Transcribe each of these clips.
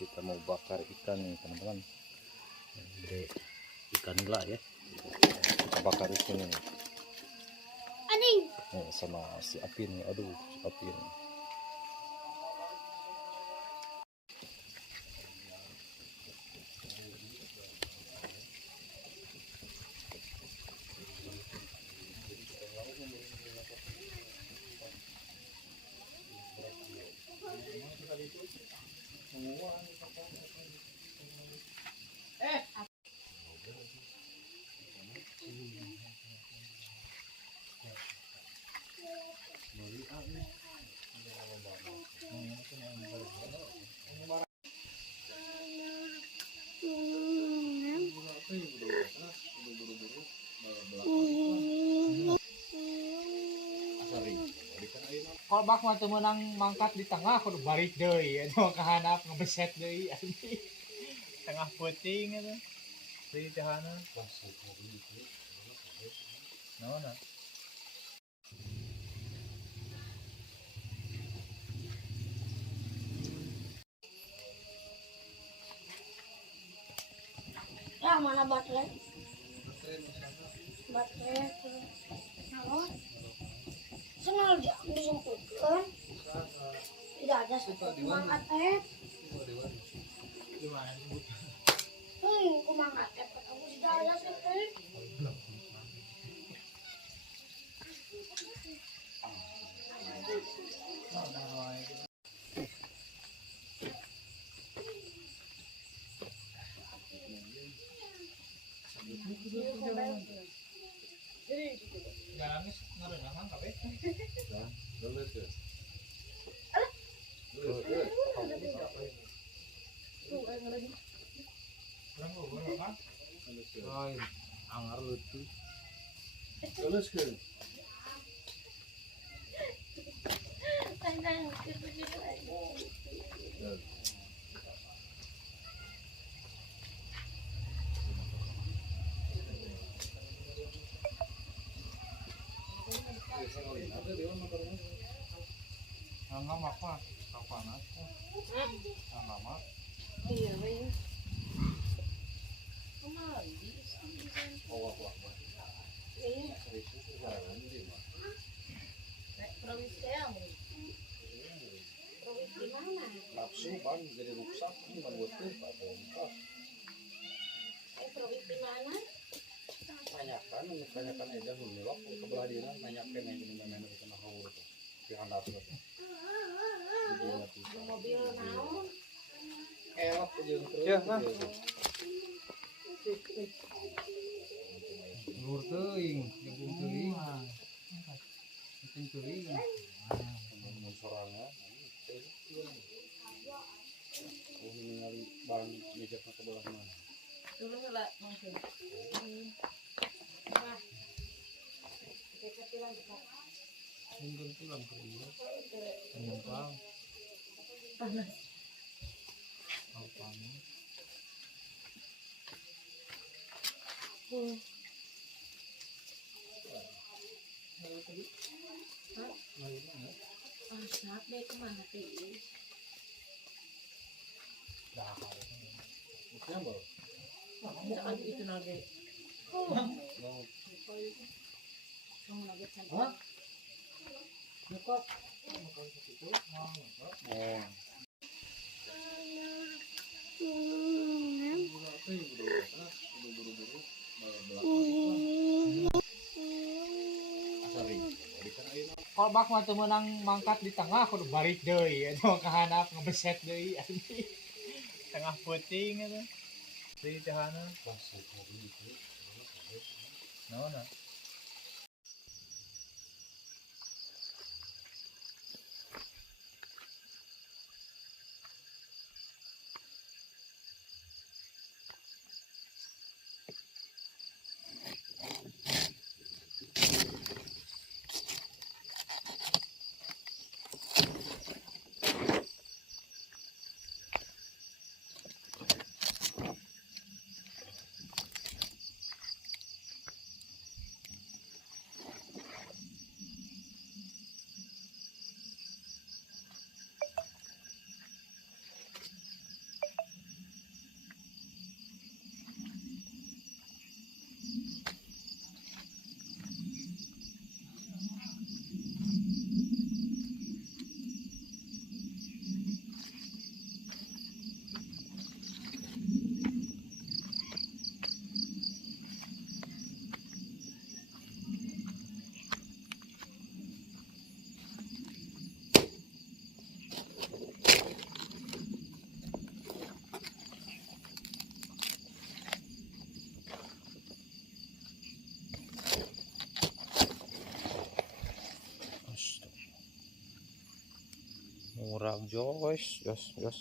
kita mau bakar ikan nih teman-teman. Ini ikan nila ya, kita bakar ikan ini sama si api nih. Aduh, si api nih. Kalau bak mah menang mangkat di tengah kudu balik deui anu kahandap ngebeset deui asli tengah puting eta deui tehana naonna Ya mana baterai? Baterai naon? Senal dijemputkan. Tidak ada satu kumangat gimana disebut kumangat aku tidak ada satu. jalannya ngarenah mah kabeh kurang goblok kan oi angar leutik Teruskeun. Lama apa? Panas. Lama. Iya, weh. Nafsu ban jadi rusak bukan betul Pak. Tanyakan aja hunilok kebelah dina nanyakeun yang gini mana kita nahu itu di handap itu. Mobil naon? Elok jeung terus. Ya, nah. Lur teuing, jeung teuing. Jeung teuing. Mun sorangna ningali ban meja ke belah mana. Dulu heula mungkin. Mungkin pulang ke ieu. Menyempal. Panas. Panas. Saat deh kemana sih? Dah. Nyambal. Saat itu lagi. Kamu lagi cantik. Hah? Nyekot. Oh. Kalau bak mah menang mangkat di tengah kudu balik deui anu kahandap ngebeset deui asli tengah puting eta deui tehana naonna Jos, jos, jos.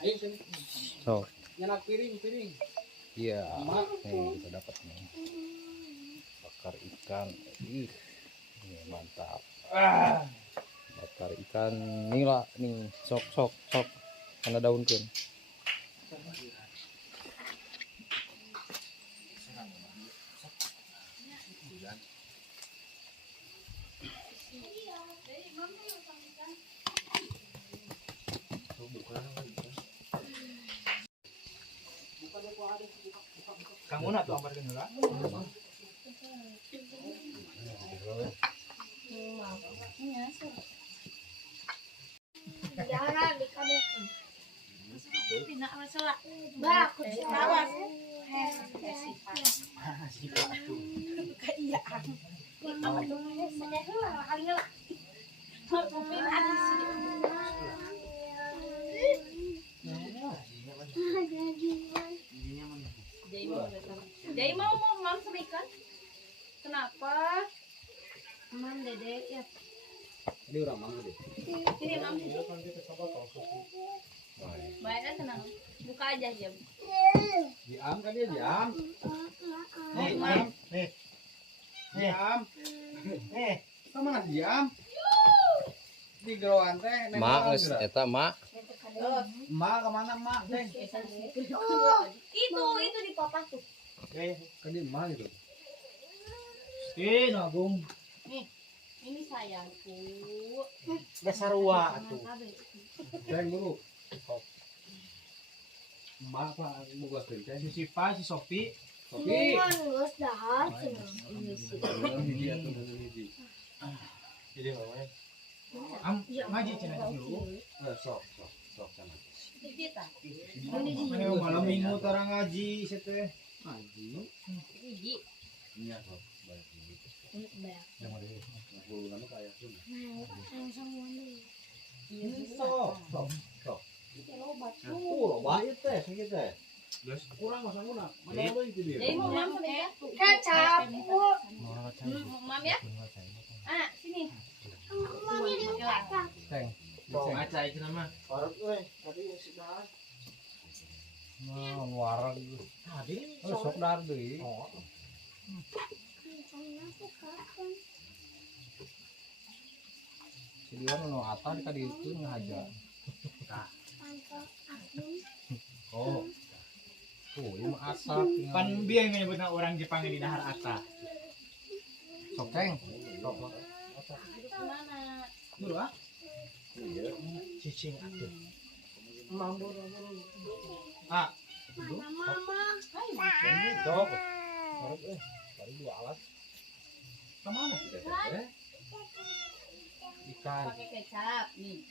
Ayo sini. So, Nyanak piring. iya, nih kita dapat nih bakar ikan. Ih, ini mantap. Bakar ikan nih lah, nih sok. Karena daun kan. Kamu nak tuh ambar kenula? Jarang dikabekan. Tidak masalah. Bah, aku Awas. Jadi mau sama ikan? Kenapa? Mam dede ya. Ini orang mangga deh. Ini mam. Baiklah tenang. Buka aja jam. Diam kan dia diam. Nih, Diam. Diam. Sama nggak diam? Di geroan teh. Mak, eta mak. Mak kemana mak teh? Itu di papa tuh. Kan di mak gitu. Nabung Ini sayangku. dasarua tuh. Teh dulu. Mak apa buka teh? Si Sipa, si Sofi, Oke. Ngurus dahat. jadi apa? Ngaji cina dulu. Sok sana. Kita. Ayo malam minggu orang ngaji sete. Ngaji. Gigi. Iya sok. Baik ini. Nah, bulunan kayak tuh. Sok. Loba ieu teh sakit teh. Geus Kurang masa guna. Mana ada itu dia. Jadi mau mam sama ikan? Kecap. Mam ya? Ah, sini. Mami di kacap. Sok ngaca itu nama. Parut euy, tadi si dah. Nah, warang. Tadi Sok dar deui. Si Dion nu ata di kaditu ngahaja. oh, Tuh, ieu mah asap. pan bieu menyebutna orang Jepang di dahar ata. Sokeng. Sok. Mana? Dulu ah. Iya. Cicing atuh. Mama. Sok. Parut euy. Tadi dua alat. Kemana? Ikan, Pakai kecap nih.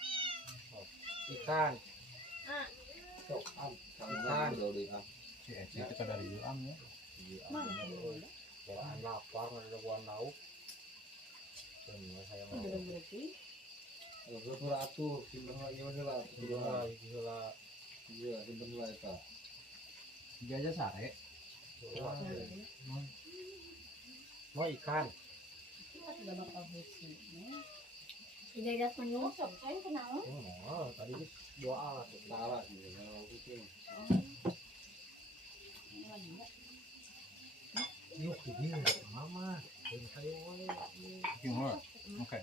ikan. Ah, Ikan lo di ah. Si Eci kita dari Yuam ya. Jalan lapar ada buah lauk. Semua saya mau. Kalau atuh simpen lagi lah. Iya, simpen lah eta. Dia aja sare. Mau ikan. kita sudah bakal bersih. Tidak ada penuh. Sok, saya kenal. Oh, tadi dua alat. Salah sih, kalau kucing. Ini lagi enggak? Yuk, ini mama. Ini kayu wae. Gimana? Oke.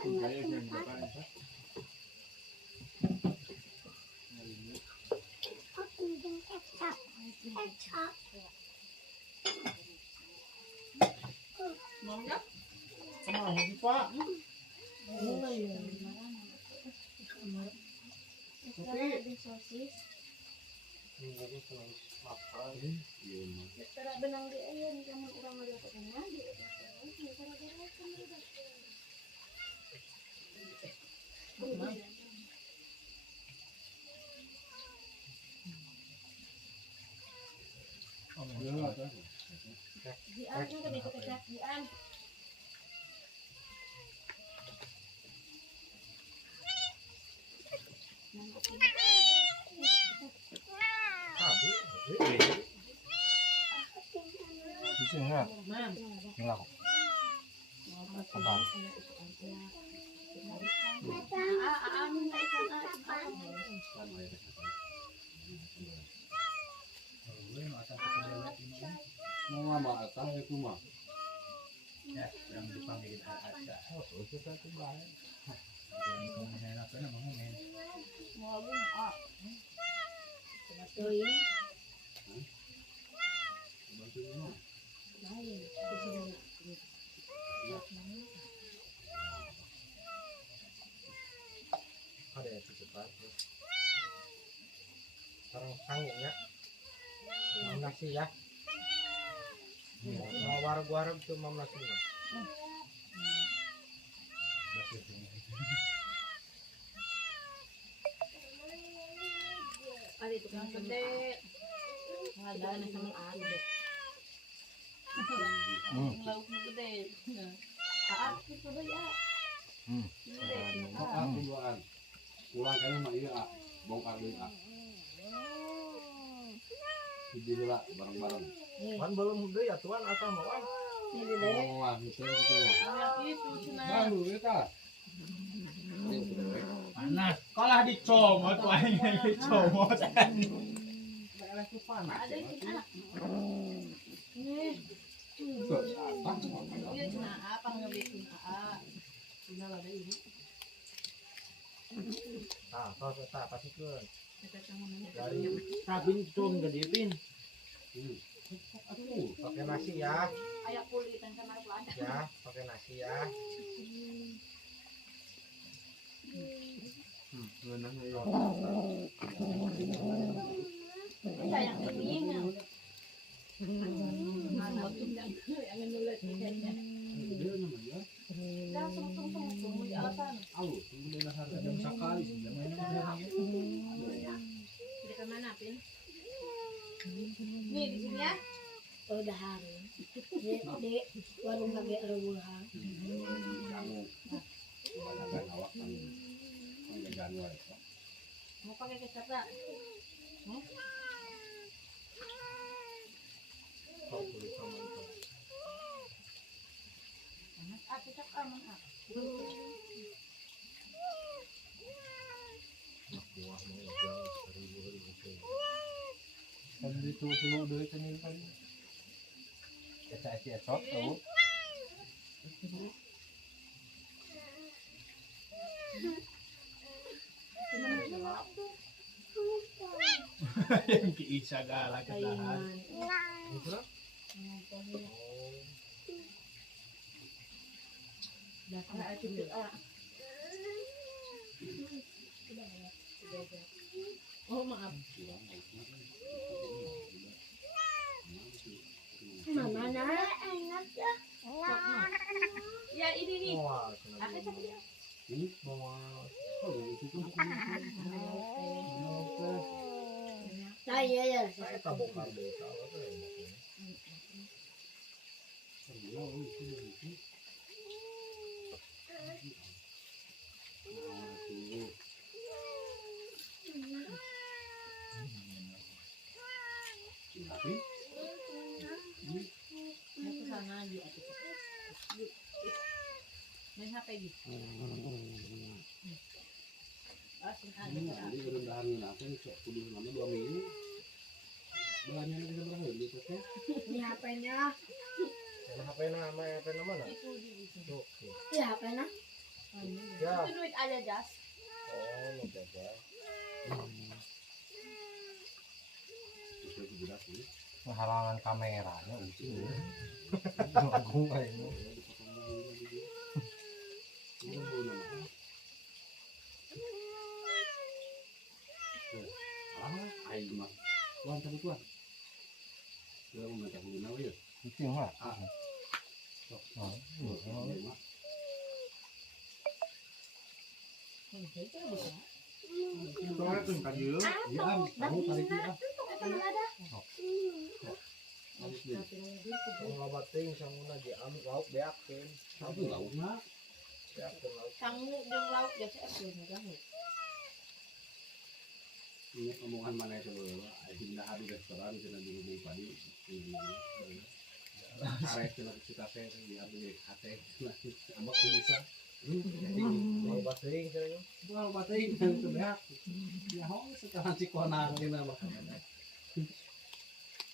Kayak yang berapa ya? Kecap. Kecap. Mau enggak? Sama lagi, Pak. Ada sosis. Secara benang di ayam kamu orang ada pekerjaan di Dian, itu kecap dian. Ngelak. Apaan? Mau ngapa atah ya kumah. Ya, yang dipanggil ada. Oh, kita tuh baik. Yang ngomongin apa namanya ngomongin. Ada yang cepat. Sekarang sanggupnya. Mau nasi ya. Mau warung-warung tuh mau nasi mah. Ada itu yang gede. Ada na sama ada. Lauk na gede. Itu ba ya? Aku buat. Pulang kayaknya mah iya bongkar dulu Jadi dulu bareng-bareng. Kan belum gede ya tuan atau mau kan? Oh, itu gitu. Itu cina. Baru kita. Panas. Kalah dicomot lain dicomot. Daerah itu panas. Ada itu anak. Nih. Iya cina apa ngebikin cina ada ini. Ah, kalau kita pasti ke Dari kabin cung gede pin. Pakai nasi ya. ayak kulitan sama ada. Ya, pakai nasi ya. Menang ya. Kita yang ini yang nulis kayaknya. Dia namanya. Langsung tunggu di alasan. Alu, kemudian harga Jam sekali sih jam ini Di kemana pin? Nih di sini ya. Udahan. Di warung lagi rebuhan. kamu. Kebanyakan awak kan. Penjagaan wae. Mau pakai kecap tak? Kau boleh sama itu. Kecap aman ah. Buah mau jauh 1000. Kan itu semua duit ini kan. Esa esok tahu. yang kiisa galak ketahan. Ada cukup ah. Oh maaf. Mana enak ya. Ya ini nih. Wah, Aku kenapa? coba ya. Ini mau kalau itu tuh Nah iya ya. saya tabung karbo tahu apa ya. Tapi Aku sana di atas. Main HP gitu. Asin ini ada. berendahan apa nih sok kudu lama 2 minggu. Belanja lagi berapa ya gitu teh? Ini HP-nya. HP nama HP mana? Itu di sini. Oke. Iya HP-nya. Ya. Itu duit aja jas. Oh, lo jaga. Bisa dijelas ini. Halangan kameranya itu. Aku enggak ini. Ayo mah. Tuan tapi tuan. Dia mau ngajak guna ya. Itu enggak. Soalnya tuh kan dia. Ya, kamu tarik dia. Ngelabatin sanguna di am lauk beakeun. Tapi laukna beakeun lauk. Sangu jeung lauk biasa aku kan. Ini omongan mana itu? Pindah di restoran kita di rumah tadi. Arek kita kita teh biar jadi hati. Ambak tuh bisa. Mau batering saya. Wah, batai kan sudah. Ya hong sekarang si konar kita bakal ada.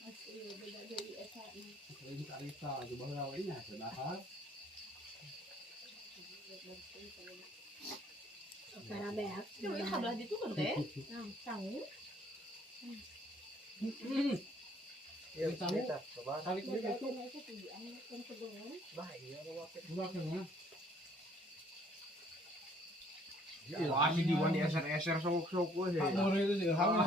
Masih beda dari SAI. Ini Kalista coba lawannya sudah. Karena beak. Cuma sebelah itu kan deh. Sangu. Iya, Tahu. kita coba. Kali ini itu Itu tujuan yang kedua. Bah, iya mau pakai. bukan ya. Ya, masih di wan di eser-eser sok-sok we. Hamur itu sih hamur.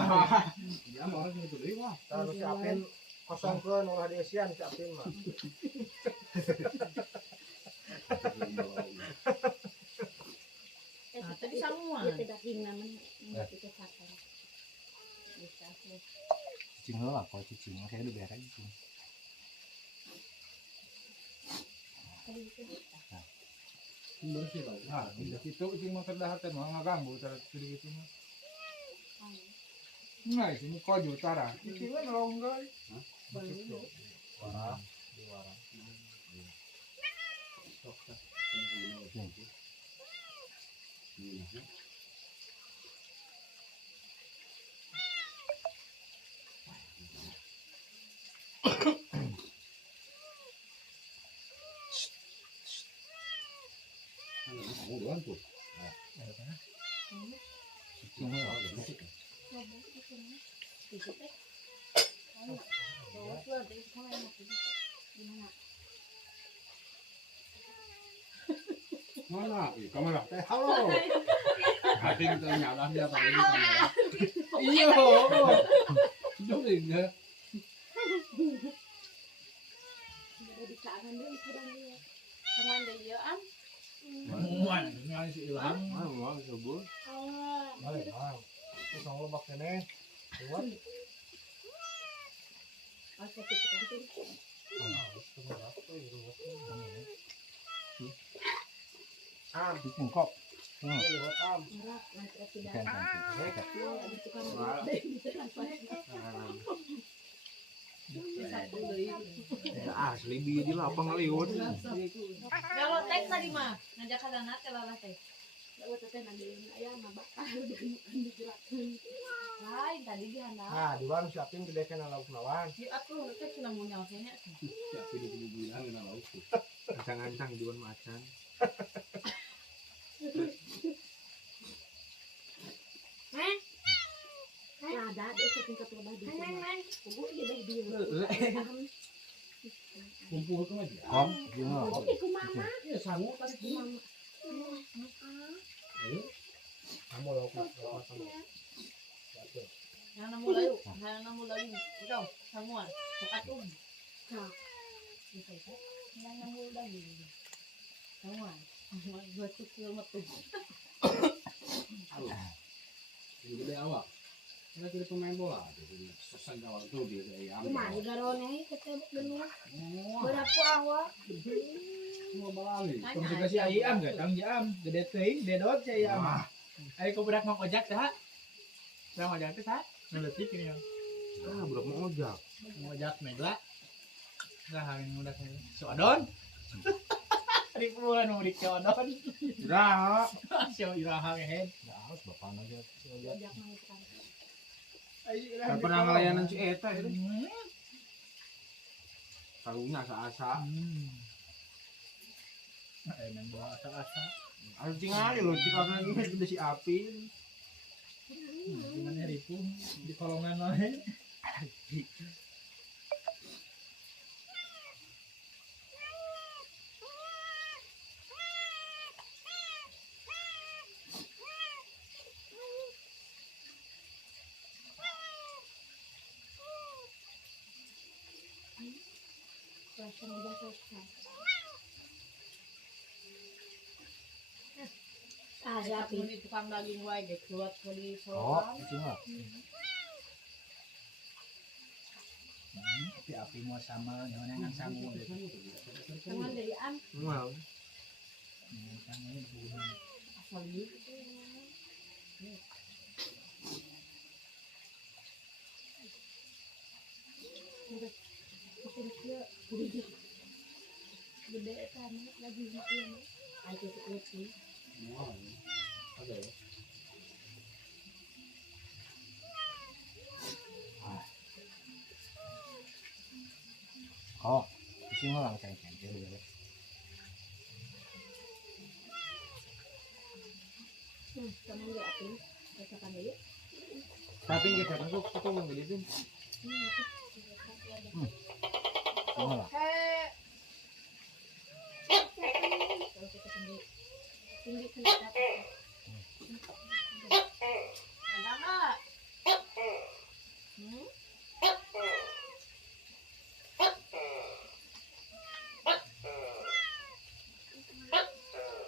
Ya mau orang itu deui mah. Kalau si Apin kosongkeun ulah di esian si Apin mah. Nah, tadi semua. Dia tidak ingin membuat kesehatan. Bisa sih. Cicing lo lah, kalau cicing saya udah beres cicing. Kalau itu bisa. Bersih lah. Nah, itu cing mau terdahatan mau ngaganggu cara gitu mah. Nah, sini kojo cara. Cicing kan longgar. Warah, di warah. Udah tuh. Cicing lo lah. Bisa teh. Oh, itu ada itu sama yang itu. Gimana? Mana? Kamu lah teh halo. Hati kita nyala dia tadi kamera. Iya. Dong ya. Ada di tangan dia sedang dia. Teman deh ya am. Muan, ngai si Ilham. Mau sebut. Oh, Balik, Bang. Terus mau lobak kene. Buat. asal kita kan Am, Cicing kok. buat am. merah nanti tidak. Ikan kan. Oh, itu kan Wah. Bisa dulu. Asli bieu di lapang liut. Kalau teh tadi mah ngajak ke sana teh lah teh. Lalu teteh nanti ayam bakal dan digerakkan. Lain tadi di handap. Nah, di warung si Apin gede kan lauk lawan. Di aku teh cuma mau nyawasnya. Ya pilih bilang kena lauk. Ancang-ancang di warung macan. Ada dia setingkat lebah di sana. Kubu dia dah dia. Kumpul ke aja. Kom, cicing lo. Oke, ku mama. Ya sanggup tadi Ku mama. Kamu lauk lauk sama. Yang nemu lagi. Ikaw, semua. Sakatum. Nah. Bisa itu. Yang nemu lagi. Semua. Buat kecil metu. Gede awak. Kita jadi pemain bola. Jadi sesan awak tuh dia kayak Ku mah garone ketemu benua. Oh, Berapa awak? mau balik. Kamu juga si Ayam gak? Kang Jam, gede teuing, dedot si Ayam. Ayo kau berak mau ojak dah. Berak ojak teh tah. Ngeletik ini. Ah, budak mau ojak. Mau ojak megla. Nah, angin udah kayak. Sodon. Di puan mau dicodon. Udah. Sio iraha ngehead. Ya harus bapak aja. Ojak mau kan. Kan pernah ngelayanan si Eta itu. Hmm. Karunya asa-asa. Emang bawa asa-asa. Anjing aja loh, cik karena ini udah si Apin. Dengan ripung di kolongan lain. Langsung udah selesai. Ah, Tapi siapa? di tukang daging wae ge keluar ke di Oh, solokan. cicing lo. Tapi api mau sama, jangan yang sama. Teman dari am. Wow. Asal gitu. Udah dia. Ay, tutuklip sih. Wah, ada ya. Oh, sini orang kayak gitu. Kamu lihat apa? Katakan dulu. Tapi kita masuk itu mau gitu. Semua lah. Kalau kita sendiri, tinggi tinggi apa? Ada nggak?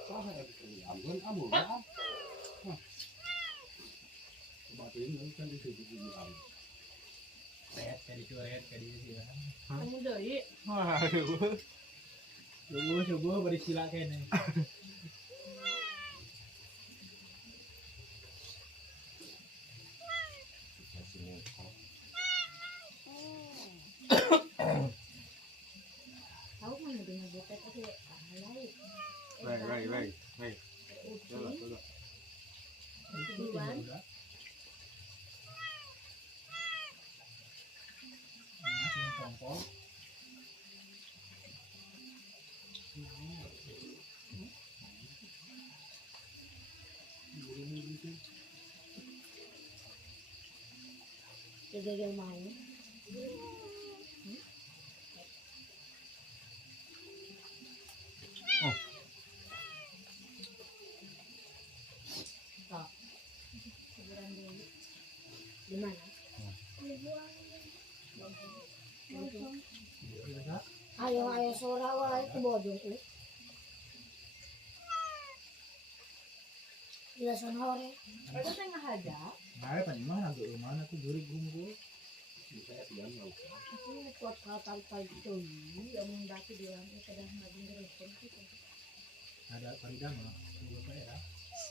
Sao hay làm hơn áo mũ đã. Bà tính nó chân đi thử cái gì làm. Red kayak dicoret kayak di sini. Kamu dari? Waduh. Coba beri sila kene. Sini. Tahu mana dia buat apa sih? Baik. Uci, Duluan. Masih kompol. jaga yang mau. Kuburan dulu. Di mana? Ayo sora wae itu bodoh tuh. Gila sonore. Itu tengah aja. Nah, tadi mana tuh mana tuh juri gunggu. Saya bilang nggak. Aku kuat kalau itu. Yang mendaki di orang itu dah ngajin terus gitu. Ada Farida mah, dua ya.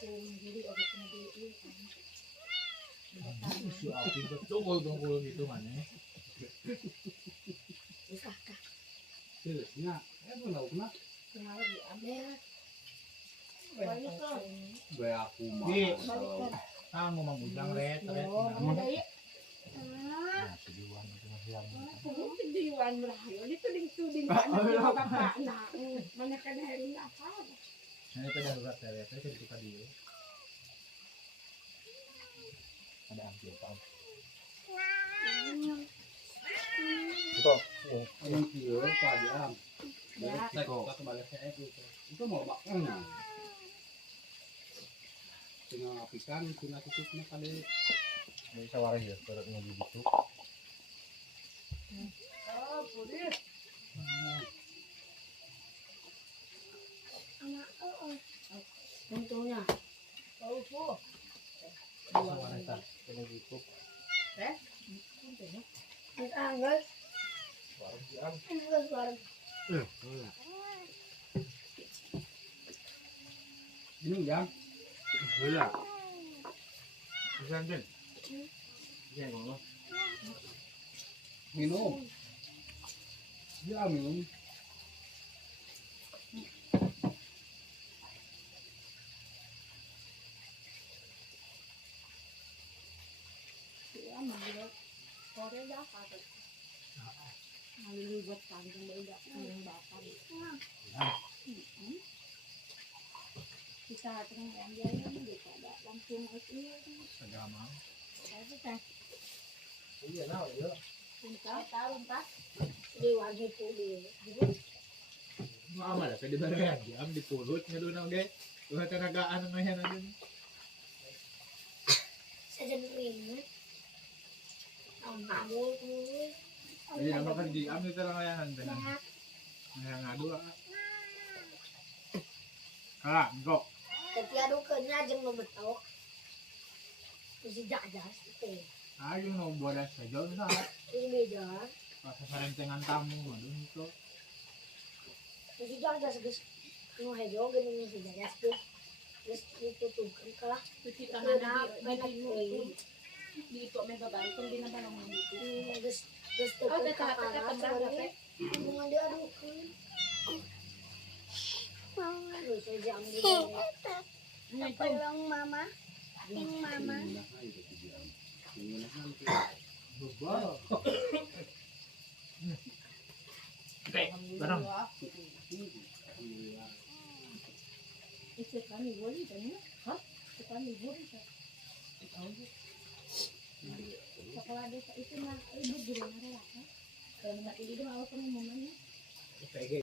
Sendiri obat kena di Si Alvin tuh tunggu gitu mana. Usah kah? Terusnya, belum nak. Kemarin diambil. Banyak loh. Gue aku mah. Di, kamu mau ujang red. Kamu dari Nah, tujuan itu masih yang aku tujuan berakhir itu ding bapak nah mana kan hari apa Nah, itu darurat ya, saya jadi suka dia. ada ambil tahun. Itu, Yang kira pajam. ya Saya kembali saya itu mau baknya. Tinggal apikan, tinggal tutupnya kali. bisa waris ya, perutnya gitu. oh putih untungnya oh fuh Wanita. Ini gitu. anggas warung Ini jam. Gila. Bisa Den. Iya, ngomong. Minum. Ya minum. ya manggil sore dah apa manggil buat kandung beda yang bapak kita tengah ambilnya bisa ada langsung itu Agama. itu kan Iya, nah, iya. Entah. Di wajah itu di Mau amal pwede ba rin? Diam di pulot nga doon ang de. Tuha tanagaan ng ngayon na dun. sajen ring. Amul tuh. Jadi nama kan diam itu lang ngayon na. Ngayon nga doon. Kala, go. Tapi aduh kenya jeung nu betok. Terus jajas itu. Ayun no bola sa John sa. Ini beda. Pas sa rentengan tamu mo doon ito. Terus jajas geus nu hejo geuning nu jajas tuh. Terus ditutupkan kalah. Cuci Tangan tangan di itu may babae kung di naman ang dito. Geus Oh, teu teka, kakara keberapa, hubungan dia aduh kan. Aduh, saya jam dulu. Apa yang mama? Yang mama. Oke, barang. Sekali boleh kan ya? Hah? Sekali boleh kan? Sekolah desa itu mah ibu guru mana lah kan? Kalau nggak ini dia mau pengumumannya. Oke,